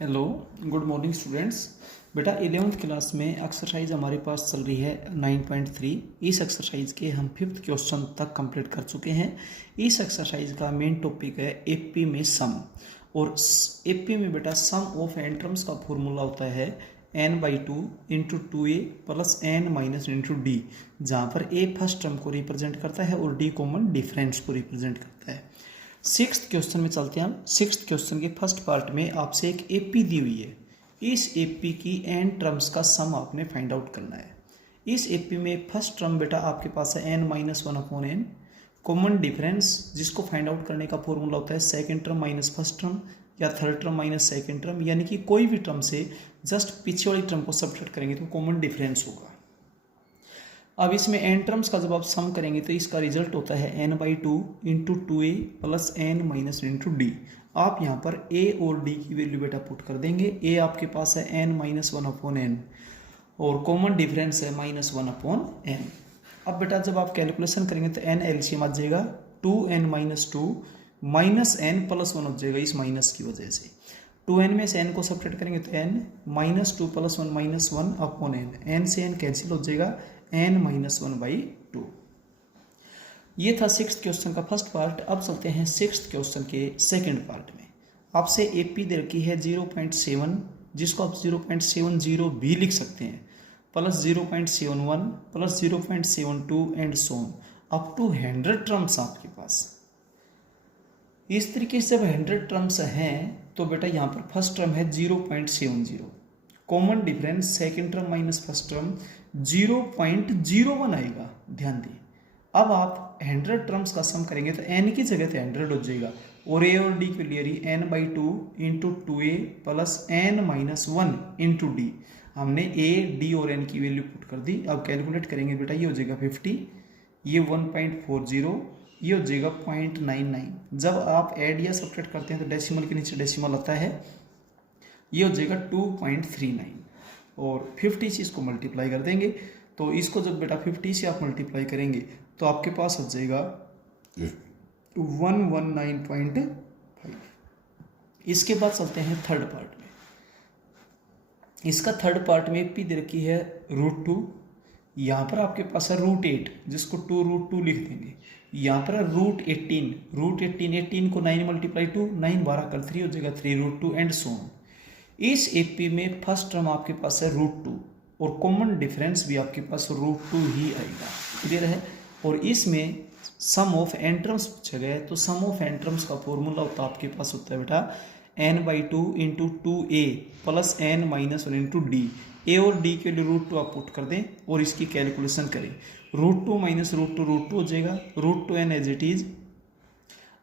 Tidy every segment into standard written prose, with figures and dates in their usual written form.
Hello, good morning students. बेटा 11th class में exercise हमारे पास चल रही है 9.3। इस एक्सरसाइज के हम 5th क्वेश्चन तक कंप्लीट कर चुके हैं। इस एक्सरसाइज का मेन टॉपिक है एपी में सम। और एपी में बेटा सम ऑफ एन टर्म्स का फॉर्मूला होता है n/2 into 2a plus n minus into D, जहाँ पर a फर्स्ट टर्म को रिप्रेजेंट करता है और d कॉमन डिफरेंस को रिप्रेजेंट करता है। सिक्स्थ क्वेश्चन में चलते हैं हम। सिक्स्थ क्वेश्चन के फर्स्ट पार्ट में आपसे एक एपी दी हुई है। इस एपी की एन टर्म्स का सम आपने फाइंड आउट करना है। इस एपी में फर्स्ट टर्म बेटा आपके पास है n-1/n, कॉमन डिफरेंस जिसको फाइंड आउट करने का फॉर्मूला होता है second term minus first term या third term minus second term, यानी कि कोई भी टर्म से जस्ट पीछे वाली टर्म को सब्ट्रैक्ट करेंगे तो कॉमन डिफरेंस होगा। अब इसमें एन टर्म्स का जब आप सम करेंगे तो इसका रिजल्ट होता है n/2 into 2a plus n minus into D. आप यहाँ पर a और d की वैल्यू बेटा पुट कर देंगे। a आपके पास है n-1/n और कॉमन डिफरेंस है -1/n। अब बेटा जब आप कैलकुलेशन करेंगे तो n एलसीएम आ जाएगा 2n-2 माइनस n प्लस 1 हो जाएगा इस माइनस की वजह से। 2n में से n को सब्ट्रैक्ट करेंगे तो n -2 प्लस 1 -1/n, n से n कैंसिल हो जाएगा n-1/2। ये था सिक्स्थ क्वेश्चन का फर्स्ट पार्ट। अब चलते हैं सिक्स्थ क्वेश्चन के सेकंड पार्ट में। आपसे एपी दे रखी है 0.7, जिसको आप 0.70 भी लिख सकते हैं, plus 0.71 plus 0.72 and so on up to 100 terms आपके पास। इस तरीके से जब 100 टर्म्स हैं तो बेटा यहाँ पर फर्स्ट टर्म है 0.70, common difference second term minus first term 0.01 आएगा। ध्यान दिए, अब आप 100 टर्म्स का सम करेंगे तो n की जगह तो 100 हो जाएगा और a और d के लिए n/2 into 2a plus n minus 1 into D. हमने a, d और n की वैल्यू पुट कर दी। अब कैलकुलेट करेंगे बेटा, ये हो जाएगा 50, ये 1.40, ये हो जाएगा 0.99। जब आप ऐड या सब्ट्रैक्ट करते हैं तो डेसिमल के नीचे डेसिमल आता है, ये हो जाएगा 2.39 और 50 से इसको मल्टीप्लाई कर देंगे। तो इसको जब बेटा 50 से आप मल्टीप्लाई करेंगे तो आपके पास हो जाएगा 119.5। इसके बाद चलते हैं थर्ड पार्ट में। इसका थर्ड पार्ट में पी दे रखी है √2, यहाँ पर आपके पास है √8, जिसको 2√2 लिख देंगे। यहाँ पर है √18, 18 को 9 मल्टीप्लाई 2, 9 12 कर 3 हो जाएगा 3√2 एंड सो ऑन। इस एपी में फर्स्ट टर्म आपके पास है √2 और कॉमन डिफरेंस भी आपके पास √2 ही आएगा। क्लियर है। और इसमें सम ऑफ एन टर्म्स पूछा गया है तो सम ऑफ एन टर्म्स का फॉर्मूला होता है आपके पास होता है बेटा n/2 into 2a plus n minus 1 into d. A और डी के लिए √2 आप पुट कर दें और इसकी कैलकुलेशन करें। √2 माइनस √2 हो जाएगा, √2n एज इट इज।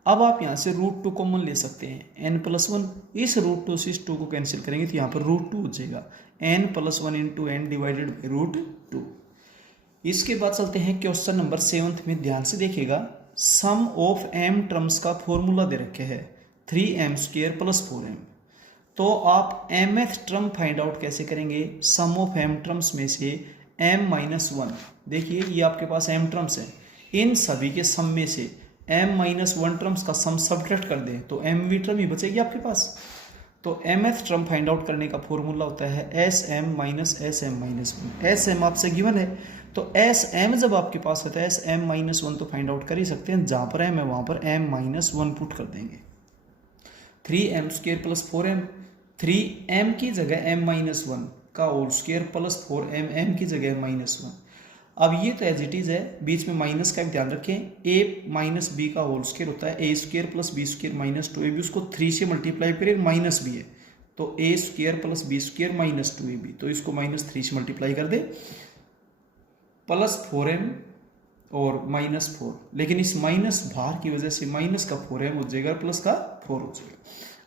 अब आप यहाँ से √2 कॉमन ले सकते हैं n+1। इस √2 से इस 2 को कैंसिल करेंगे तो यहाँ पर √2 हो जाएगा n+1 into n divided by √2। इसके बाद चलते हैं क्वेश्चन नंबर 7 में। ध्यान से देखिएगा, सम ऑफ m टर्म्स का फॉर्मूला दे रखे है 3m² प्लस 4m। तो आप mth टर्म फाइंड आउट कैसे करेंगे? सम ऑफ m टर्म्स में से m-1, देखिए ये आपके पास m टर्म्स है, इन सभी के सम में से m-1 टर्म्स का सम सब्ट्रैक्ट कर दें तो mवी टर्म ही बचेगी आपके पास। तो mth टर्म फाइंड आउट करने का फॉर्मूला होता है sm माइनस sm-1। sm आपसे गिवन है तो sm जब आपके पास है तो sm-1 तो फाइंड आउट कर ही सकते हैं। जहाँ पर m है वहाँ पर m-1 पुट कर देंगे। 3m² प्लस 4m, 3m की जगह m-1 का whole square plus 4m, m की जगह -1। अब ये तो एज इट इज है, बीच में माइनस का ध्यान रखें। a माइनस बी का होल स्क्वायर होता है a² plus b² minus 2ab, उसको 3 से मल्टीप्लाई करें, माइनस भी है तो a² plus b² minus 2ab, तो इसको -3 से मल्टीप्लाई कर दे प्लस 4m और -4, लेकिन इस माइनस भार की वजह से माइनस का 4m हो जाएगा प्लस का 4 हो जाएगा।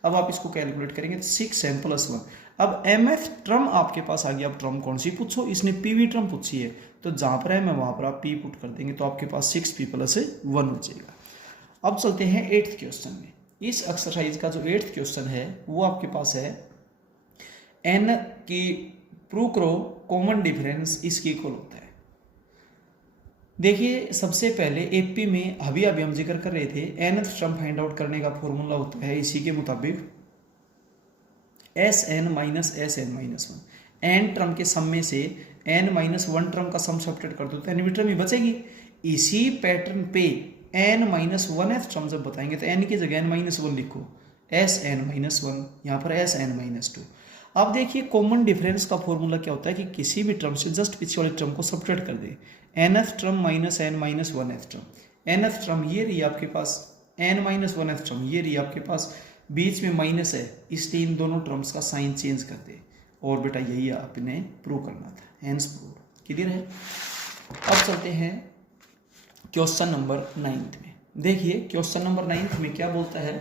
अब आप इसको कैलकुलेट करेंगे तो 6m प्लस 1। अब mth टर्म आपके पास आ गया। अब टर्म कौन सी पूछो? इसने pv टर्म पूछी है तो जहाँ पर m है वहाँ पर आप p पुट कर देंगे तो आपके पास 6p प्लस 1 हो जाएगा। अब चलते हैं 8th क्वेश्चन में। इस एक्सरसाइज का जो 8th क्वेश्चन है वो आपके पास है n की प्रूव करो कॉमन डिफरेंस इसकी इक्वल होता है। देखिए सबसे पहले एपी में अभी हम जिक्र कर रहे थे nth टर्म फाइंड आउट करने का फॉर्मूला होता है इसी के मुताबिक S N minus S N minus one, N term के सम में से एन माइनस वन टर्म का सम सब्ट्रैक्ट कर दो तो एन टर्म ही बचेगी। इसी पैटर्न पे N minus one th term जब बताएंगे तो एन की जगह एन माइनस वन लिखो, एस एन माइनस वन, यहाँ पर एस एन माइनस टू। अब देखिए कॉमन डिफरेंस का फॉर्मूला क्या होता है कि किसी भी टर्म से जस्ट पीछे वाले टर्म को सब्ट्रैक्ट कर दे, N th term minus N minus one th term, N th term ये रही आपके पास, N minus one th term ये रही आपके पास, बीच में माइनस है इसलिए इन दोनों टर्म्स का साइन चेंज कर दे। और बेटा यही आपने प्रूव करना था, हेंस प्रूव। क्लियर है। अब चलते हैं क्वेश्चन नंबर 9 में। देखिए क्वेश्चन नंबर 9 में क्या बोलता है,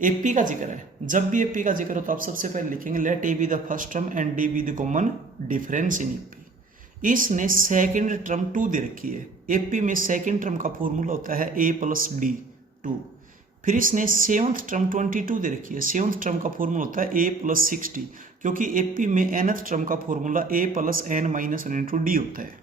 एपी का जिक्र है। जब भी एपी का जिक्र हो तो आप सबसे पहले लिखेंगे let A be the first term and D be the common difference in AP. इसने सेकंड टर्म 2 दे रखी है। एपी में सेकंड टर्म का फॉर्मूला होता है ए प्लस डी 2। फिर इसने सेवंथ टर्म 22 दे रखी है। सेवंथ टर्म का फॉर्मूला होता है ए प्लस 60, क्योंकि एपी में एनथ टर्म का formula a plus n minus one into d होता है।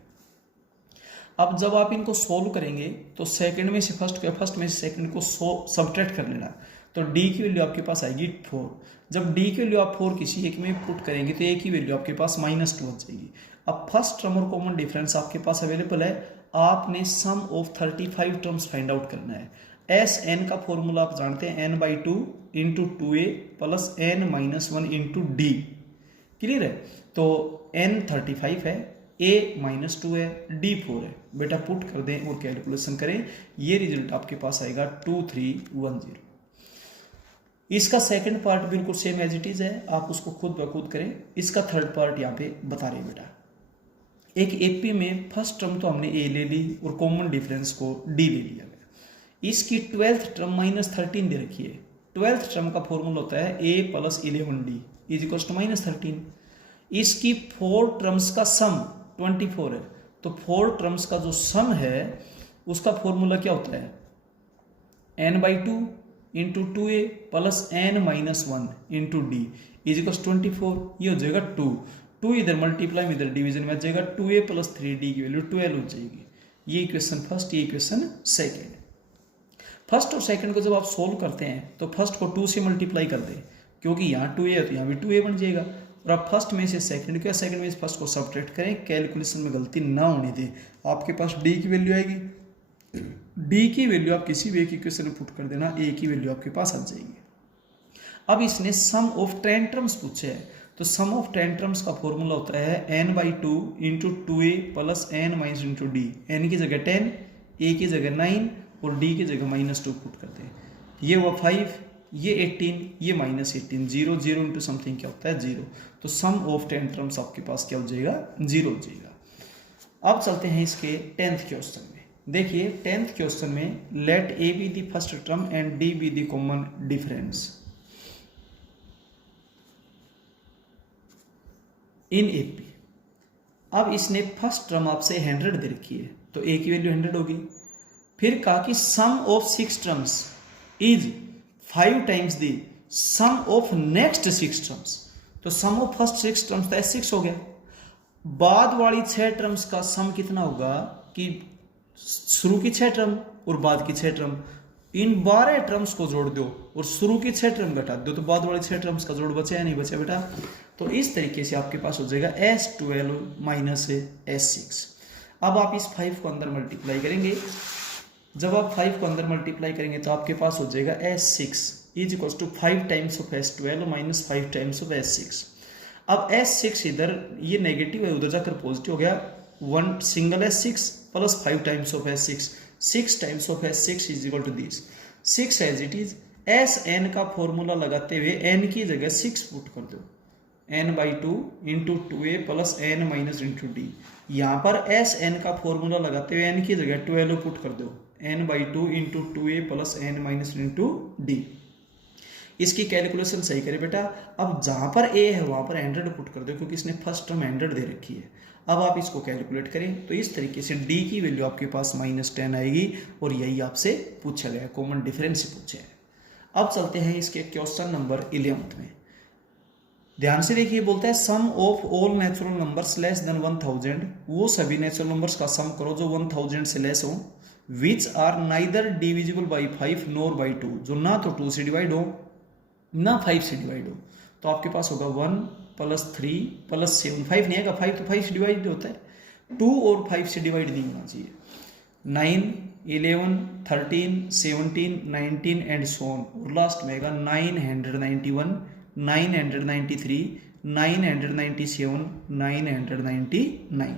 अब जब आप इनको सोल्व करेंगे तो सेकंड में से फर्स्ट में से सेकंड को सब्ट्रैक्ट कर लेना, तो डी की वैल्यू आपके पास आएगी 4। जब डी की वैल्यू आप 4 किसी एक में पुट करेंगे तो ए की वैल्यू आपके पास -2 आ जाएगी। अब फर्स्ट टर्म और कॉमन डिफरेंस आपके पास अवेलेबल है। आपने सम ऑफ 35 टर्म्स फाइंड आउट करना है। एस एन का फॉर्मूला आप जानते हैं, n by 2 into 2a plus n minus 1 into D. Clear है। तो n 35 है, a -2 है, d 4 है। बेटा पुट कर दें और कैलकुलेशन करें, ये रिजल्ट आपके पास आएगा 2310। इसका सेकंड पार्ट बिल्कुल सेम एज इट इज है, आप उसको खुद ब खुद करें। इसका थर्ड पार्ट यहाँ पे बता रहे बेटा। एक एपी में फर्स्ट टर्म तो हमने ए ले ली और कॉमन डिफरेंस को डी ले लिया। इसकी 12th टर्म -13 दे रखी है। 12th टर्म का फॉर्मूला होता है a plus 11d is equal to -13। इसकी 4 टर्म्स का सम 24 है, तो 4 टर्म्स का जो सम है उसका फॉर्मूला क्या होता है, n by 2 into 2a plus n minus 1 into D is equal 24। ये हो जाएगा 2 इधर मल्टीप्लाई में इधर डिवीजन में आ जाएगा, 2a प्लस 3d की वैल्यू 12 हो जाएगी। ये इक्वेशन फर्स्ट, ये इक्वेशन सेकेंड। फर्स्ट और सेकंड को जब आप सोल्व करते हैं तो फर्स्ट को 2 से मल्टीप्लाई कर दें, क्योंकि यहाँ 2a है तो यहाँ भी 2a बन जाएगा। और आप फर्स्ट में से सेकंड को या सेकंड में से फर्स्ट को सब्ट्रैक्ट करें, कैलकुलेशन में गलती ना होने दें। आपके पास d की वैल्यू आएगी, d की वैल्यू आप किसी भी एक इक्वेशन में पुट कर देना, a की वैल्यू आपके पास आ जाएगी। अब इसने सम ऑफ 10 टर्म्स पूछे है, तो सम ऑफ 10 टर्म्स का फॉर्मूला होता है n by 2 into 2a plus n minus into D. n की जगह 10, a की जगह 9 और d की जगह -2 पुट करते हैं। ये हुआ 5, ये 18, ये -18, 0 0 इंटू समथिंग क्या होता है 0। तो सम ऑफ 10 टर्म्स आपके पास क्या हो जाएगा, 0 हो जाएगा। अब चलते हैं इसके 10th क्वेश्चन में। देखिए 10th क्वेश्चन में let A be the first term and D be the common difference in AP. अब इसने फर्स्ट टर्म आपसे 100 दे रखी है, तो ए की वैल्यू 100 होगी। फिर कहा कि sum of 6 terms is 5 times the sum of next 6 terms. तो सम ऑफ फर्स्ट 6 टर्म्स तो 6 हो गया। बाद वाली 6 टर्म्स का सम कितना होगा कि शुरू की 6 टर्म और बाद की 6 टर्म, इन 12 टर्म्स को जोड़ दो और शुरू की 6 टर्म घटा दो, तो बाद वाली 6 टर्म्स का जोड़ बचा या नहीं बचा बेटा। तो इस तरीके से आपके पास हो जाएगा S12 माइनस S6। अब आप इस 5 को अंदर मल्टीप्लाई करेंगे। जब आप 5 को अंदर मल्टीप्लाई करेंगे तो आपके पास हो जाएगा S6 is equal to 5 times of S12 minus 5 times of S6। अब S6 इधर ये नेगेटिव है, उधर जाकर पॉजिटिव हो गया। 1 single S6 plus 5 times of S6, 6 times of S6 is equal to this 6 as it is. Sn का formula लगाते हुए n की जगह 6 पुट कर दो, n by 2 into 2a plus n minus into D. यहाँ पर Sn का फॉर्मूला लगाते हुए n की जगह 12 पुट कर दो, n by 2 into 2a plus n minus into D. इसकी कैलकुलेशन सही करें बेटा। अब जहाँ पर a है वहाँ पर 100 पुट कर दो, क्योंकि इसने फर्स्ट टर्म 100 दे रखी है। अब आप इसको कैलकुलेट करें तो इस तरीके से d की वैल्यू आपके पास -10 आएगी और यही आपसे पूछा गया, कॉमन डिफरेंस से पूछा है। अब चलते हैं इसके क्वेश्चन नंबर 11 में। ध्यान से देखिए, बोलता है sum of all natural numbers less than 1000। वो सभी नेचुरल नंबर्स का सम करो जो 1000 से लेस हो, which are neither divisible by 5 nor by 2, जो ना तो 2 से डिवाइड हो ना 5 से डिवाइड हो। तो आपके पास होगा 1 + 3 + 7, 5 नहीं आएगा, 5 तो 5 से डिवाइड होता है, 2 और 5 से डिवाइड नहीं होना चाहिए, 9 11 13 17 19 एंड सो ऑन, और लास्ट में आएगा 991 993 997 999।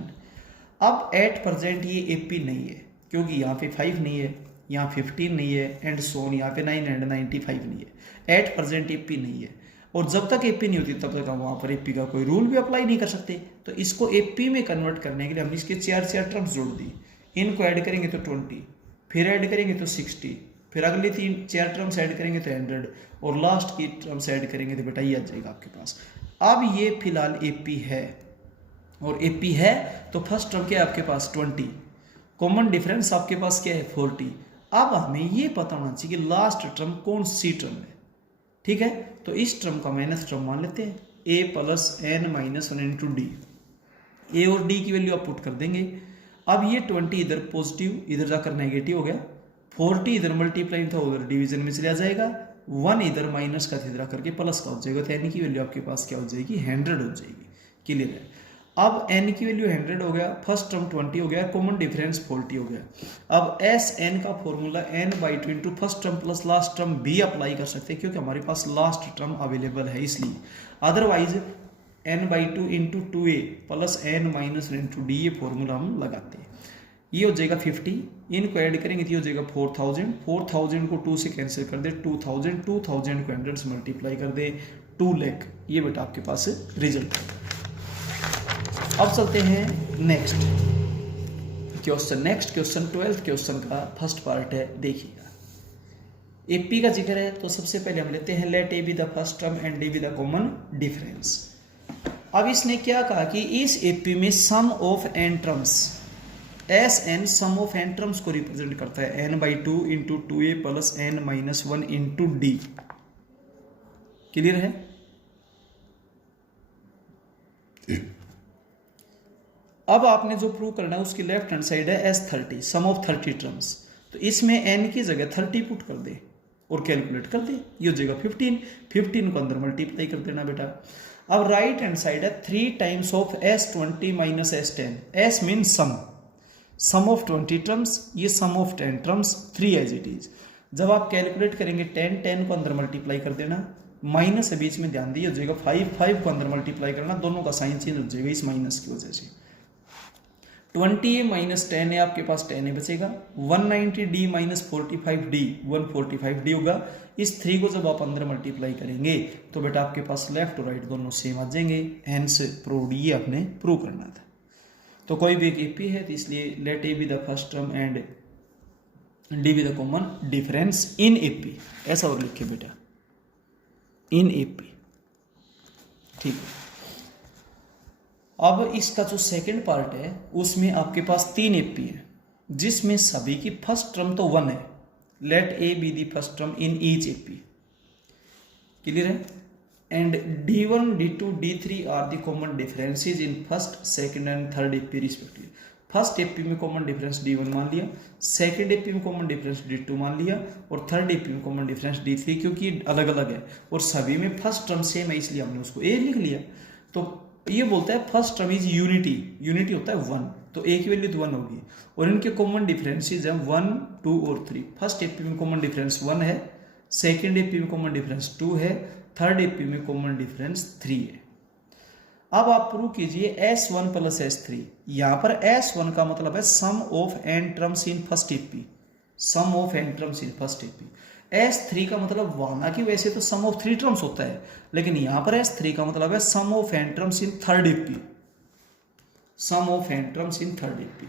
अब एट प्रेजेंट ये एपी नहीं है क्योंकि यहाँ पे 5 नहीं है, यहाँ 15 नहीं है एंड सो ऑन, यहाँ पे 995 नहीं है, एट प्रेजेंट एपी नहीं है। और जब तक एपी नहीं होती तब तक हम वहाँ पर एपी का कोई रूल भी अप्लाई नहीं कर सकते। तो इसको एपी में कन्वर्ट करने के लिए हमने इसके 4 टर्म्स जोड़ दी, इनको ऐड करेंगे तो 20, फिर ऐड करेंगे तो 60, फिर अगले 4 टर्म्स ऐड करेंगे तो 100, और लास्ट की टर्म्स ऐड करेंगे तो बेटा ये आ जाएगा आपके पास। अब ये फिलहाल एपी है, और एपी है तो फर्स्ट टर्म क्या है आपके पास 20, कॉमन डिफरेंस आपके पास क्या है 40। अब हमें ये पता होना चाहिए कि लास्ट टर्म कौन सी टर्म है, ठीक है। तो इस टर्म का माइनस टर्म मान लेते हैं, a + n - 1 × d, a और d की वैल्यू आप पुट कर देंगे। अब ये 20 इधर पॉजिटिव, इधर जाकर नेगेटिव हो गया, 40 इधर मल्टीप्लाई था उधर डिवीजन में चला जाएगा, 1 इधर माइनस का इधर करके प्लस का हो जाएगा, तो n की वैल्यू आपके पास क्या हो जाएगी 100 हो जाएगी। क्लियर है। अब n की वैल्यू 100 हो गया, फर्स्ट टर्म 20 हो गया, कॉमन डिफरेंस 40 हो गया। अब Sn का formula n/2 into first term plus last term भी अप्लाई कर सकते हैं क्योंकि हमारे पास लास्ट टर्म अवेलेबल है इसलिए, otherwise n/2 into 2a + n - 1 into d ये फॉर्मूला हम लगाते हैं। ये हो जाएगा 50, इनको ऐड करेंगे तो ये हो जाएगा 4000, 4000 को 2 से कैंसिल कर दे, 2000, 2000 को 100 से मल्टीप्लाई कर दे, 2 लाख। ये बेटा आपके पास रिजल्ट है। अब चलते हैं next question. Next question 12th question का फर्स्ट पार्ट है, देखिएगा। एपी का जिक्र है तो सबसे पहले हम लेते हैं let A be the first term and D be the common difference. अब इसने क्या कहा कि इस एपी में sum of n terms, S n sum of n terms को रिप्रेजेंट करता है, n/2 into 2a + n - 1 into d। Clear है। अब आपने जो प्रूव करना है उसकी लेफ्ट हैंड साइड है S30 सम ऑफ 30 टर्म्स, तो इसमें n की जगह 30 पुट कर दे और कैलकुलेट कर दे, ये हो जाएगा 15, 15 को अंदर मल्टीप्लाई कर देना बेटा। अब राइट हैंड साइड है 3 times of S20 - S10, S mean sum of 20 terms, ये sum of 10 terms, 3 as it is. जब आप कैलकुलेट करेंगे 10 को अंदर मल्टीप्लाई कर देना, माइनस है बीच में ध्यान दिए, हो जाएगा 5 को अंदर मल्टीप्लाई करना, दोनों का साइन चेंज हो जाएगा इस माइनस की वजह से। 20a - 10a आपके पास 10a बचेगा, 190d - 45d 145d होगा। इस 3 को जब आप अंदर मल्टीप्लाई करेंगे तो बेटा आपके पास लेफ्ट और राइट दोनों सेम आ जाएंगे, हेंस प्रूव्ड। ये आपने प्रूव करना था। तो कोई भी एक एपी है तो इसलिए let A be the first term and D be the common difference in AP, ऐसा और लिखे बेटा, इन एपी। ठीक है। अब इसका जो सेकंड पार्ट है उसमें आपके पास 3 एपी है जिसमें सभी की फर्स्ट टर्म तो 1 है। Let A be the first term in each AP. Clear है। And D1 D2 D3 are the common differences in first second and third AP respective. First AP में कॉमन डिफरेंस D1 मान लिया, second AP में common difference D2 मान लिया, और third AP में common difference D3, क्योंकि ये अलग अलग है और सभी में फर्स्ट टर्म सेम है इसलिए हमने उसको ए लिख लिया। तो ये बोलता है first term is unity, unity होता है 1, तो ए की वैल्यू तो 1 होगी, और इनके कॉमन डिफरेंसेज हैं 1 2 और 3। फर्स्ट एपी में कॉमन डिफरेंस 1 है, सेकंड एपी में कॉमन डिफरेंस 2 है, थर्ड एपी में कॉमन डिफरेंस 3 है। अब आप प्रूव कीजिए S1 + S3। यहां पर S1 का मतलब है sum of n terms in first AP, sum of n terms in first AP. S3 का मतलब वहां की वैसे तो सम ऑफ 3 टर्म्स होता है, लेकिन यहां पर S3 का मतलब है sum of n terms in third AP, sum of n terms in third AP.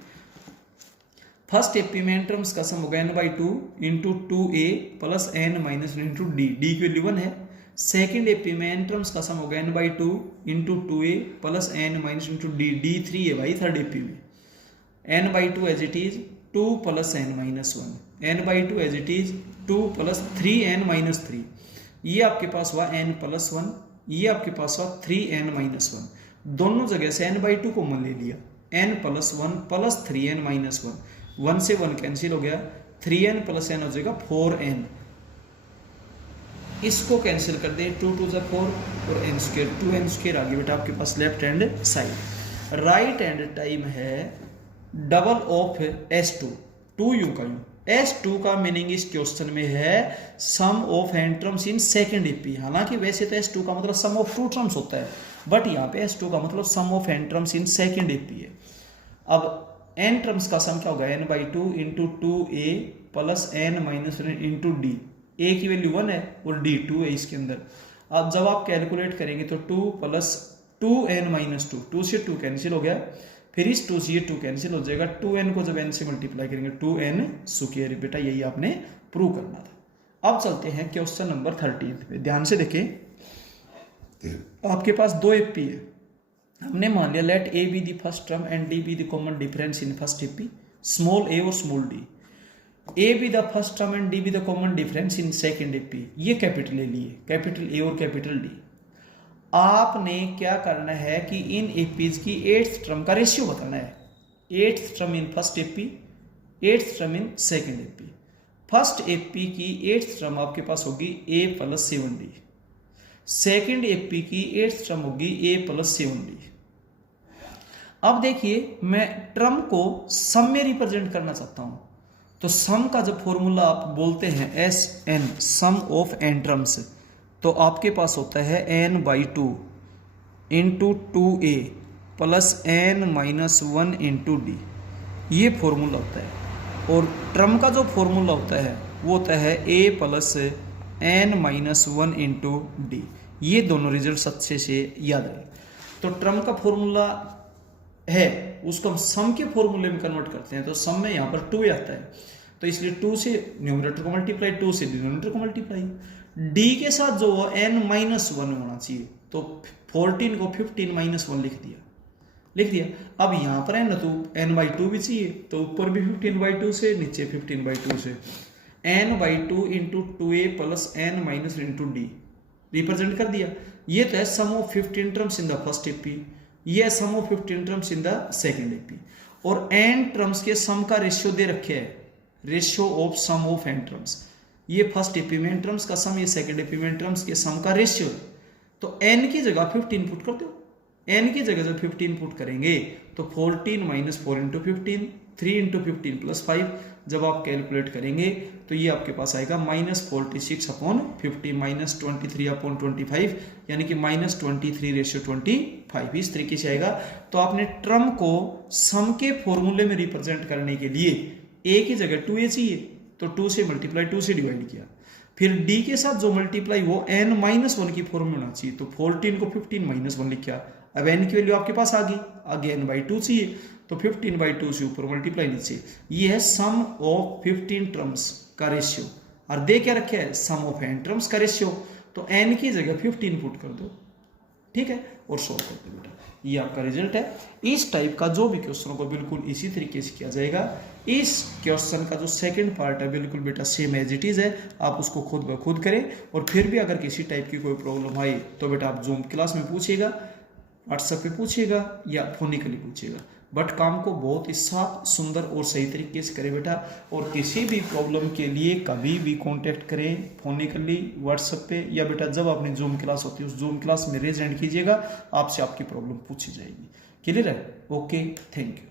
First AP में n टर्म्स का सम होगा n/2 into 2a + n - 1 into d, d की वैल्यू 1 है। सेकेंड एपी में n टर्म्स का sum होगा n/2 into 2a + n - 1 into d, d3 है भाई थर्ड एपी में। n/2 as it is 2 + n - 1, n/2 as it is 2 + 3n - 3। ये आपके पास हुआ n + 1, ये आपके पास हुआ 3n - 1। दोनों जगह से n/2 कॉमन ले लिया, n + 1 + 3n - 1, 1 से 1 कैंसिल हो गया, 3n + n हो जाएगा 4n। इसको कैंसिल कर दें, 2 2 ज़ा 4 और n स्क्वायर 2n² आ गया बेटा आपके पास left hand side. Right hand time है डबल ऑफ S2, 2 यूं का यूं। S2 का मीनिंग इस क्वेश्चन में है sum of n terms in second AP. हालांकि वैसे तो S2 का मतलब सम ऑफ 2 टर्म्स होता है, बट यहाँ पे S2 का मतलब sum of n terms in second AP है। अब n टर्म्स का सम क्या होगा, n/2 into 2a plus n minus 1 into d. a की वैल्यू 1 है और d 2 है इसके अंदर। अब जब आप कैलकुलेट करेंगे तो 2 प्लस 2n माइनस 2, 2 से 2 कैंसिल हो गया, फिर इस 2 से ये 2 कैंसिल हो जाएगा, 2n को जब n से मल्टीप्लाई करेंगे 2n स्क्वायर। बेटा यही आपने प्रूव करना था। अब चलते हैं क्वेश्चन नंबर 13 पे, ध्यान से देखें। आपके पास 2 एपी है, हमने मान लिया let a be the first term and d be the common difference in first AP, small a और small d। a be the first term and d be the common difference in second AP, ये capital A लिए, capital A और capital D। आपने क्या करना है कि इन APs की 8th टर्म का रेशियो बताना है। 8th term in first AP, 8th term in second AP. First AP की 8th टर्म आपके पास होगी a plus 7d, second AP की 8th टर्म होगी a प्लस 7d। अब देखिए मैं टर्म को सम में रिप्रेजेंट करना चाहता हूं, तो सम का जब फॉर्मूला आप बोलते हैं SN, sum of n terms, तो आपके पास होता है n/2 into 2a plus n minus 1 into D, ये फॉर्मूला होता है। और टर्म का जो फॉर्मूला होता है वो होता है a plus n minus 1 into D. ये दोनों रिजल्ट अच्छे से याद है। तो टर्म का फॉर्मूला है उसको हम सम के फॉर्मूले में कन्वर्ट करते हैं, तो सम में यहाँ पर 2 आता है, तो इसलिए 2 से न्यूमरेटर को मल्टीप्लाई, 2 से डिनोमिनेटर को मल्टीप्लाई। d के साथ जो n माइनस 1 होना चाहिए, तो 14 को 15 माइनस 1 लिख दिया। अब यहाँ पर है ना, तो n/2 भी चाहिए, तो ऊपर भी 15/2 से, नीचे 15/2 से। n/2 into 2a plus n minus into d represent कर दिया। ये तो है sum of 15 terms in the first AP, ये sum of 15 terms in the second AP. और n टर्म्स के सम का रेशियो दे रखे है, ratio of sum of n terms. ये फर्स्ट एपी में n टर्म्स का सम, ये सेकंड एपी में n टर्म्स के सम का रेशियो है। तो n की जगह 15 पुट कर दो। n की जगह जब 15 पुट करेंगे तो 14 माइनस 4 इंटू 15, 3 इंटू 15 प्लस 5, जब आप कैलकुलेट करेंगे तो ये आपके पास आएगा -46 अपॉन 50 माइनस 23 अपॉन 25, यानी कि -23/25 इस तरीके से आएगा। तो आपने टर्म को सम के फॉर्मूले में रिप्रेजेंट करने के लिए a की जगह 2a चाहिए, तो 2 से मल्टीप्लाई 2 से डिवाइड किया, फिर d के साथ जो मल्टीप्लाई वो n माइनस 1 की फॉर्म में होना चाहिए, तो 14 को 15 माइनस 1 लिखा। अब n की वैल्यू आपके पास आ गई, आगे n/2 चाहिए, तो 15/2 से ऊपर मल्टीप्लाई नीचे। ये है सम ऑफ 15 टर्म्स का रेशियो, और दे क्या रखे है सम ऑफ n टर्म्स का रेशियो, तो n की जगह 15 पुट कर दो, ठीक है, और सॉल्व कर दो बेटा। ये आपका रिजल्ट है। इस टाइप का जो भी क्वेश्चन को बिल्कुल इसी तरीके से किया जाएगा। इस क्वेश्चन का जो सेकंड पार्ट है बिल्कुल बेटा सेम एज इट इज है, आप उसको खुद ब खुद करें। और फिर भी अगर किसी टाइप की कोई प्रॉब्लम आई तो बेटा आप जूम क्लास में पूछिएगा, व्हाट्सएप पे पूछिएगा या फोनिकली पूछिएगा, बट काम को बहुत ही साफ, सुंदर और सही तरीके से करें बेटा। और किसी भी प्रॉब्लम के लिए कभी भी कांटेक्ट करें फोनिकली, व्हाट्सएप पे, या बेटा जब अपनी जूम क्लास होती है उस जूम क्लास में रेज एंड कीजिएगा, आपसे आपकी प्रॉब्लम पूछी जाएगी। क्लियर है? Okay, thank you.